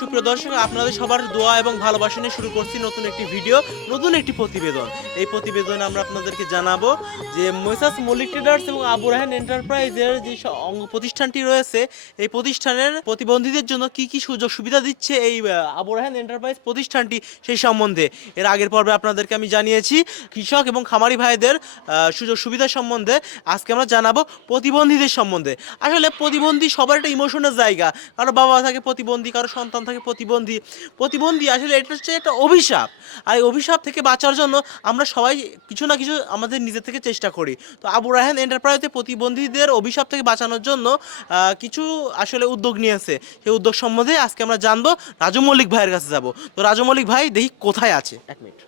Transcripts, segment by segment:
সুপ্রিয় দর্শক। আপনাদের সবার দোয়া এবং ভালোবাসা নিয়ে শুরু করছি নতুন একটি ভিডিও, নতুন একটি প্রতিবেদন। এই প্রতিবেদনে আমরা আপনাদেরকে জানাব যে মোসাস মল্লিক ট্রেডার্স এবং আবু রাহান এন্টারপ্রাইজের যে অঙ্গ প্রতিষ্ঠানটি রয়েছে, এই প্রতিষ্ঠানের প্রতিবন্ধীদের জন্য কি কি সুযোগ সুবিধা দিচ্ছে এই আবু রাহান এন্টারপ্রাইজ প্রতিষ্ঠানটি সেই সম্বন্ধে। এর আগের পর্বে আপনাদেরকে আমি জানিয়েছি, কৃষক এবং খামারি ভাইদের সুযোগ সুবিধা সম্বন্ধে। আজকে আমরা জানাব প্রতিবন্ধীদের সম্বন্ধে। আসলে প্রতিবন্ধী সবার একটা ইমোশনের জায়গা। কারও বাবা থাকে, প্রতিবন্ধী, কারও সন্তান থাকে প্রতিবন্ধী। প্রতিবন্ধী আসলে এটা হচ্ছে একটা অভিশাপ। আর এই অভিশাপ থেকে বাঁচার জন্য আমরা সবাই কিছু না কিছু আমাদের নিজে থেকে চেষ্টা করি। তো আবু রাহান এন্টারপ্রাইজে প্রতিবন্ধীদের অভিশাপ থেকে বাঁচানোর জন্য কিছু আসলে উদ্যোগ নিয়েছে সেই উদ্যোগ সম্বন্ধে আজকে আমরা জানব। রাজু মল্লিক ভাইয়ের কাছে যাব। তো রাজু মল্লিক ভাই, দেখি কোথায় আছে? এক মিনিট।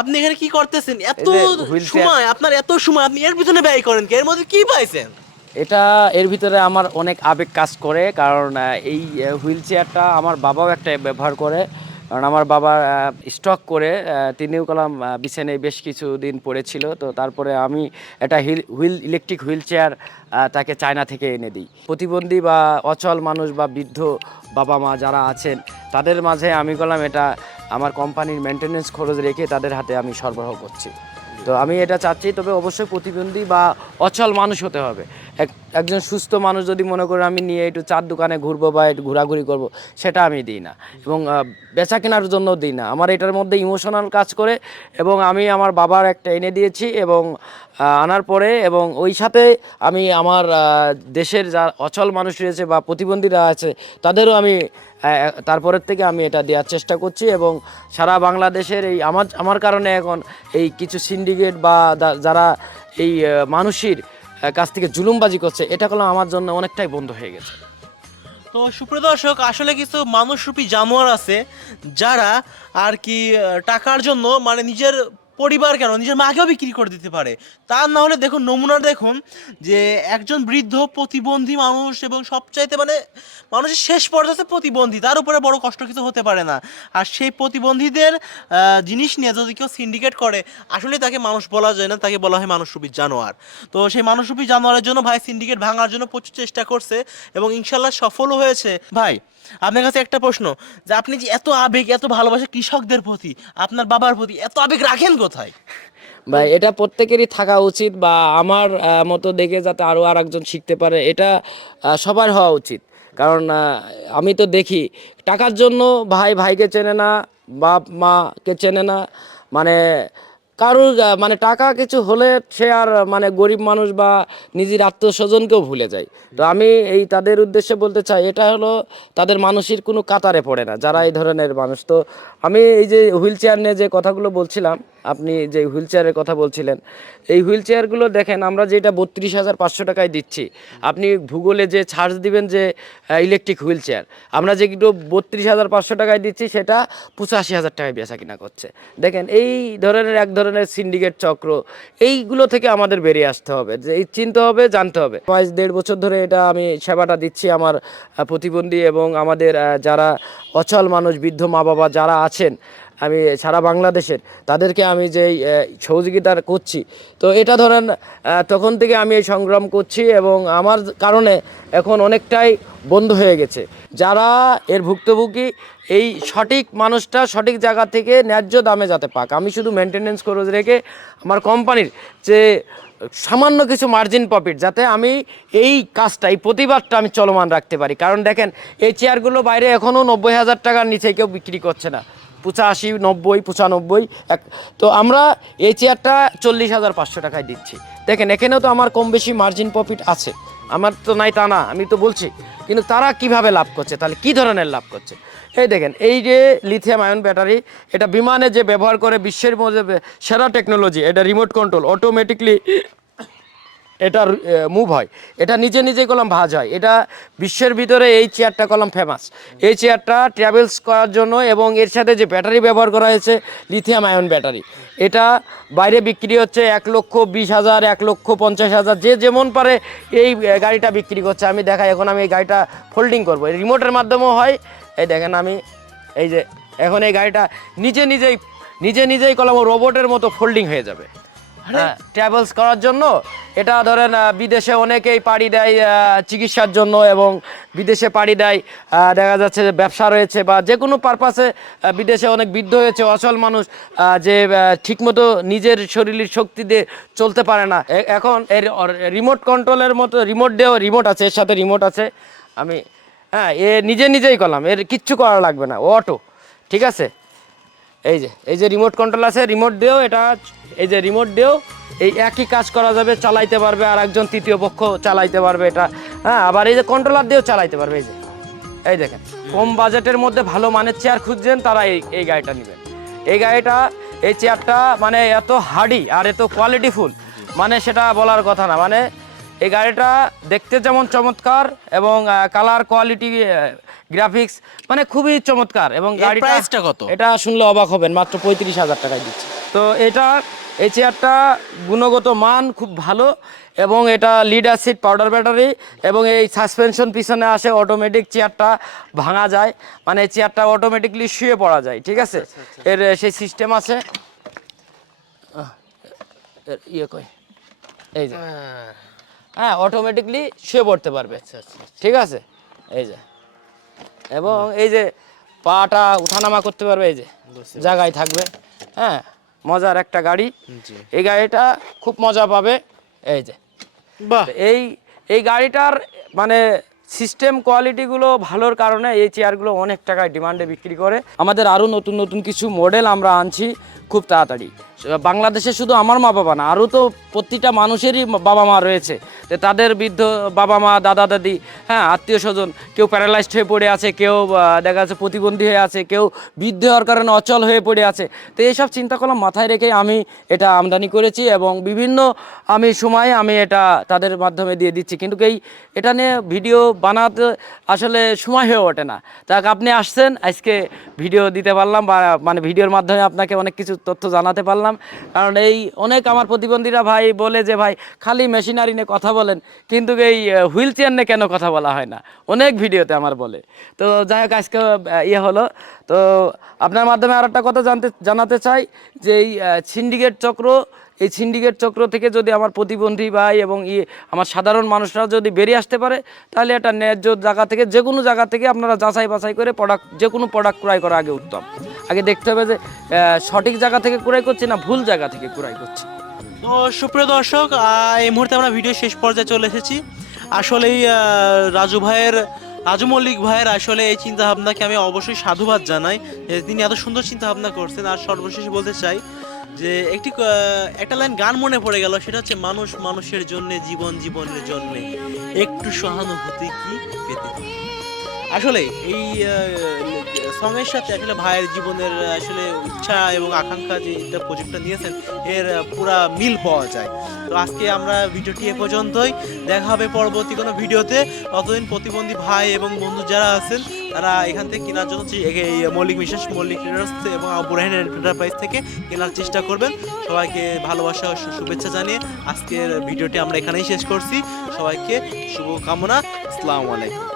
আপনি এখানে কি করতেছেন? এত সময় আপনার এত সময় আপনি এর পিছনে ব্যয় করেন কি? এর মধ্যে কি পাইছেন? এটা এর ভিতরে আমার অনেক আবেগ কাজ করে কারণ এই হুইল চেয়ারটা আমার বাবাও একটা ব্যবহার করে। কারণ আমার বাবা স্টক করে তিনিও কলাম বিছানায় বেশ কিছু দিন পড়েছিল। তো তারপরে আমি একটা hill, wheel electric wheel chair তাকে চায়না থেকে এনে দিই। প্রতিবন্ধী বা অচল মানুষ বা বৃদ্ধ বাবা মা যারা আছেন, তাদের মাঝে আমি কলাম এটা আমার কোম্পানির মেনটেনেন্স খরচ রেখে তাদের হাতে আমি সরবরাহ করছি। তো আমি এটা চাচ্ছি, তবে অবশ্যই প্রতিবন্ধী বা অচল মানুষ হতে হবে। এক, একজন সুস্থ মানুষ যদি মনে করে আমি নিয়ে একটু চার দোকানে ঘুরবো বা একটু ঘোরাঘুরি করব, সেটা আমি দিই না। এবং বেচা কেনার জন্য দিই না। আমার এটার মধ্যে ইমোশনাল কাজ করে এবং আমি আমার বাবার একটা এনে দিয়েছি এবং আনার পরে এবং ওই সাথে আমি আমার দেশের যা অচল মানুষ রয়েছে বা প্রতিবন্ধীরা আছে, তাদেরও আমি তারপরের থেকে আমি এটা দেওয়ার চেষ্টা করছি এবং সারা বাংলাদেশের এই আমার আমার কারণে এখন এই কিছু সিন্ডিকেট বা যারা এই মানুষের কাছ থেকে জুলুমবাজি করছে, এটা করলাম আমার জন্য অনেকটাই বন্ধ হয়ে গেছে। তো সুপ্রদর্শক আসলে কিছু মানুষরূপী জানোয়ার আছে যারা আর কি টাকার জন্য মানে নিজের পরিবার কেন? নিজের মাকেও বিক্রি করে দিতে পারে। তা না হলে দেখুন নমুনা দেখুন যে একজন বৃদ্ধ প্রতিবন্ধী মানুষ এবং সবচাইতে মানে মানুষের শেষ পর্যায়ে প্রতিবন্ধী। তার উপরে বড় কষ্ট কিছু হতে পারে না। আর সেই প্রতিবন্ধীদের জিনিস নিয়ে যদি কেউ সিন্ডিকেট করে আসলে তাকে মানুষ বলা যায় না, তাকে বলা হয় মানুষরূপী জানোয়ার। তো সেই মানুষরূপী জানোয়ারের জন্য ভাই সিন্ডিকেট ভাঙার জন্য প্রচুর চেষ্টা করছে এবং ইনশাল্লাহ সফলও হয়েছে। ভাই আপনার কাছে একটা প্রশ্ন, যে আপনি যে এত আবেগ, এত ভালোবাসা কৃষকদের প্রতি, আপনার বাবার প্রতি, এত আবেগ রাখেন কোথায়? ভাই, এটা প্রত্যেকেরই থাকা উচিত বা আমার মতো দেখে যাতে আরও আর একজন শিখতে পারে, এটা সবার হওয়া উচিত। কারণ আমি তো দেখি, টাকার জন্য ভাই ভাইকে চেনে না, বাপ মাকে চেনে না মানে কারোর মানে টাকা কিছু হলে সে আর মানে গরিব মানুষ বা নিজের আত্মীয় স্বজনকেও ভুলে যায়। তো আমি এই তাদের উদ্দেশ্যে বলতে চাই, এটা হলো তাদের মানুষের কোনো কাতারে পড়ে না, যারা এই ধরনের মানুষ। তো আমি এই যে হুইল চেয়ার নিয়ে যে কথাগুলো বলছিলাম, আপনি যে হুইল চেয়ারের কথা বলছিলেন, এই হুইল চেয়ারগুলো দেখেন, আমরা যেটা বত্রিশ হাজার পাঁচশো টাকায় দিচ্ছি, আপনি ভূগোলে যে চার্জ দিবেন যে ইলেকট্রিক হুইল চেয়ার আমরা যে একটু বত্রিশ হাজার পাঁচশো টাকায় দিচ্ছি, সেটা পঁচাশি হাজার টাকায় বেচা কিনা করছে। দেখেন, এই ধরনের এক ধরনের সিন্ডিকেট চক্র, এইগুলো থেকে আমাদের বেরিয়ে আসতে হবে। যে চিনতে হবে, জানতে হবে। প্রায় দেড় বছর ধরে এটা আমি সেবাটা দিচ্ছি আমার প্রতিবন্ধী এবং আমাদের যারা অচল মানুষ, বৃদ্ধ মা বাবা যারা আছেন আমি সারা বাংলাদেশের, তাদেরকে আমি যে সহযোগিতা করছি। তো এটা ধরেন তখন থেকে আমি এই সংগ্রাম করছি এবং আমার কারণে এখন অনেকটাই বন্ধ হয়ে গেছে। যারা এর ভুক্তভোগী, এই সঠিক মানুষটা সঠিক জায়গা থেকে ন্যায্য দামে যাতে পাক, আমি শুধু মেনটেনেন্স করে রেখে আমার কোম্পানির যে সামান্য কিছু মার্জিন প্রফিট যাতে আমি এই কাজটা, এই প্রতিবাদটা আমি চলমান রাখতে পারি। কারণ দেখেন, এই চেয়ারগুলো বাইরে এখনও নব্বই হাজার টাকার নিচে কেউ বিক্রি করছে না। পঁচাশি, নব্বই, পঁচানব্বই, এক তো আমরা এই চেয়ারটা চল্লিশ হাজার পাঁচশো টাকায় দিচ্ছি। দেখেন, এখানেও তো আমার কম বেশি মার্জিন প্রফিট আছে। আমার তো নাই তা না, আমি তো বলছি। কিন্তু তারা কীভাবে লাভ করছে? তাহলে কি ধরনের লাভ করছে? এই দেখেন, এই যে লিথিয়াম আয়ন ব্যাটারি এটা বিমানে যে ব্যবহার করে বিশ্বের মধ্যে সেরা টেকনোলজি এটা রিমোট কন্ট্রোল অটোমেটিকলি এটা মুভ হয়। এটা নিজে নিজেই কলম ভাজ হয়। এটা বিশ্বের ভিতরে এই চেয়ারটা কলম ফেমাস এই চেয়ারটা ট্রাভেলস করার জন্য এবং এর সাথে যে ব্যাটারি ব্যবহার করা হয়েছে লিথিয়াম আয়ন ব্যাটারি এটা বাইরে বিক্রি হচ্ছে এক লক্ষ বিশ হাজার, এক লক্ষ পঞ্চাশ হাজার, যে যেমন পারে এই গাড়িটা বিক্রি করছে। আমি দেখাই, এখন আমি এই গাড়িটা ফোল্ডিং করব। রিমোটের মাধ্যমেও হয়। এই দেখেন আমি, এই যে, এখন এই গাড়িটা নিজে নিজেই নিজে নিজেই কলম রোবটের মতো ফোল্ডিং হয়ে যাবে। ট্রাভেলস করার জন্য। এটা ধরেন বিদেশে অনেকেই পাড়ি দেয় চিকিৎসার জন্য এবং বিদেশে পাড়ি দেয়। দেখা যাচ্ছে যে ব্যবসা রয়েছে বা যে কোনো পারপাসে বিদেশে অনেক বৃদ্ধ হয়েছে, অচল মানুষ যে ঠিকমতো নিজের শরীরের শক্তি দিয়ে চলতে পারে না। এখন এর রিমোট কন্ট্রোলের মতো রিমোট দিয়েও রিমোট আছে, এর সাথে রিমোট আছে। আমি হ্যাঁ এ নিজে নিজেই করলাম, এর কিচ্ছু করা লাগবে না অটো ঠিক আছে? এই যে এই যে রিমোট কন্ট্রোল আছে রিমোট দিয়েও এটা এই যে রিমোট দিয়েও এই একই কাজ করা যাবে, চালাইতে পারবে, আর একজন তৃতীয় পক্ষ চালাইতে পারবে এটা। হ্যাঁ আবার এই যে কন্ট্রোলার দিয়েও চালাইতে পারবে, এই যে। এই দেখেন, কম বাজেটের মধ্যে ভালো মানের চেয়ার খুঁজছেন, তারা এই এই গাড়িটা নেবেন। এই গাড়িটা, এই চেয়ারটা মানে এত হার্ডি আর এত কোয়ালিটিফুল মানে সেটা বলার কথা না। মানে এই গাড়িটা দেখতে যেমন চমৎকার এবং কালার কোয়ালিটি গ্রাফিক্স মানে খুবই চমৎকার এবং প্রাইসটা কত? এটা শুনলে অবাক হবেন মাত্র পঁয়ত্রিশ হাজার টাকায় দিচ্ছে। তো এটা এই চেয়ারটা গুণগত মান খুব ভালো এবং এটা লিড অ্যাসিড পাউডার ব্যাটারি এবং এই সাসপেনশন পিছনে আসে অটোমেটিক চেয়ারটা ভাঙা যায়। মানে এই চেয়ারটা অটোমেটিকলি শুয়ে পড়া যায় ঠিক আছে? এর সেই সিস্টেম আছে। ইয়ে কই? এই যে। হ্যাঁ। অটোমেটিকলি শুয়ে পড়তে পারবে। ঠিক আছে? এই যে। এবং এই যে পাটা উঠানামা করতে পারবে এই যে জায়গায় থাকবে। হ্যাঁ মজার একটা গাড়ি। এই গাড়িটা খুব মজা পাবে। এই যে। বাহ। এই এই গাড়িটার মানে সিস্টেম কোয়ালিটিগুলো ভালোর কারণে এই চেয়ারগুলো অনেক টাকায় ডিমান্ডে বিক্রি করে। আমাদের আরও নতুন নতুন কিছু মডেল আমরা আনছি খুব তাড়াতাড়ি। বাংলাদেশে শুধু আমার মা বাবা না, আরও তো প্রতিটা মানুষেরই বাবা মা রয়েছে। তো তাদের বৃদ্ধ বাবা মা, দাদা দাদি হ্যাঁ আত্মীয় স্বজন, কেউ প্যারালাইজড হয়ে পড়ে আছে, কেউ দেখা যাচ্ছে প্রতিবন্ধী হয়ে আছে, কেউ বৃদ্ধ হওয়ার কারণে অচল হয়ে পড়ে আছে। তো এইসব চিন্তা করলাম মাথায় রেখে আমি এটা আমদানি করেছি এবং বিভিন্ন আমি সময়ে আমি এটা তাদের মাধ্যমে দিয়ে দিচ্ছি। কিন্তু এই, এটা নিয়ে ভিডিও বানাতে আসলে সময় হয়ে ওঠে না। তাক আপনি আসছেন, আজকে ভিডিও দিতে পারলাম বা মানে ভিডিওর মাধ্যমে আপনাকে অনেক কিছু তথ্য জানাতে পারলাম। কারণ এই অনেক আমার প্রতিবন্ধীরা ভাই বলে যে, ভাই, খালি মেশিনারি নিয়ে কথা বলেন, কিন্তু এই হুইল চেয়ার নিয়ে কেন কথা বলা হয় না? অনেক ভিডিওতে আমার বলে। তো যাই হোক, আজকে ইয়ে হলো। তো আপনার মাধ্যমে আর একটা কথা জানতে, জানাতে চাই যে এই সিন্ডিকেট চক্র, এই সিন্ডিকেট চক্র থেকে যদি আমার প্রতিবন্ধী ভাই এবং ই আমার সাধারণ মানুষরা যদি বেরিয়ে আসতে পারে, তাহলে এটা ন্যায্য জায়গা থেকে যে কোনো জায়গা থেকে আপনারা যাচাই বাছাই করে প্রোডাক্ট যে কোনো প্রোডাক্ট ক্রয় করা আগে উত্তম। আগে দেখতে হবে যে সঠিক জায়গা থেকে ক্রয় করছি না ভুল জায়গা থেকে ক্রয় করছি? তো সুপ্রিয় দর্শক এই মুহূর্তে আমরা ভিডিও শেষ পর্যায়ে চলে এসেছি। আসলেই রাজু ভাইয়ের, রাজু মল্লিক ভাইয়ের আসলে এই চিন্তা ভাবনাকে আমি অবশ্যই সাধুবাদ জানাই তিনি এত সুন্দর চিন্তা ভাবনা করছেন। আর সর্বশেষ বলতে চাই যে একটি একটা লাইন গান মনে পড়ে গেল, সেটা হচ্ছে, মানুষ মানুষের জন্য, জীবন জীবনের জন্য, একটু সহানুভূতি কি পেতে। আসলে এই সঙ্গের সাথে আসলে ভাইয়ের জীবনের আসলে ইচ্ছা এবং আকাঙ্ক্ষা যে প্রজেক্টটা নিয়েছেন, এর পুরা মিল পাওয়া যায়। তো আজকে আমরা ভিডিওটি এ পর্যন্তই। দেখা হবে পরবর্তী কোনো ভিডিওতে। ততদিন প্রতিবন্ধী ভাই এবং বন্ধু যারা আছেন, তারা এখান থেকে কেনার জন্য মল্লিক বিশ্বাস মল্লিক ট্রেডার্স এবং বুরাহিন এন্টারপ্রাইজ থেকে কেনার চেষ্টা করবেন। সবাইকে ভালোবাসা শুভেচ্ছা জানিয়ে আজকের ভিডিওটি আমরা এখানেই শেষ করছি। সবাইকে শুভকামনা। আসসালামু আলাইকুম।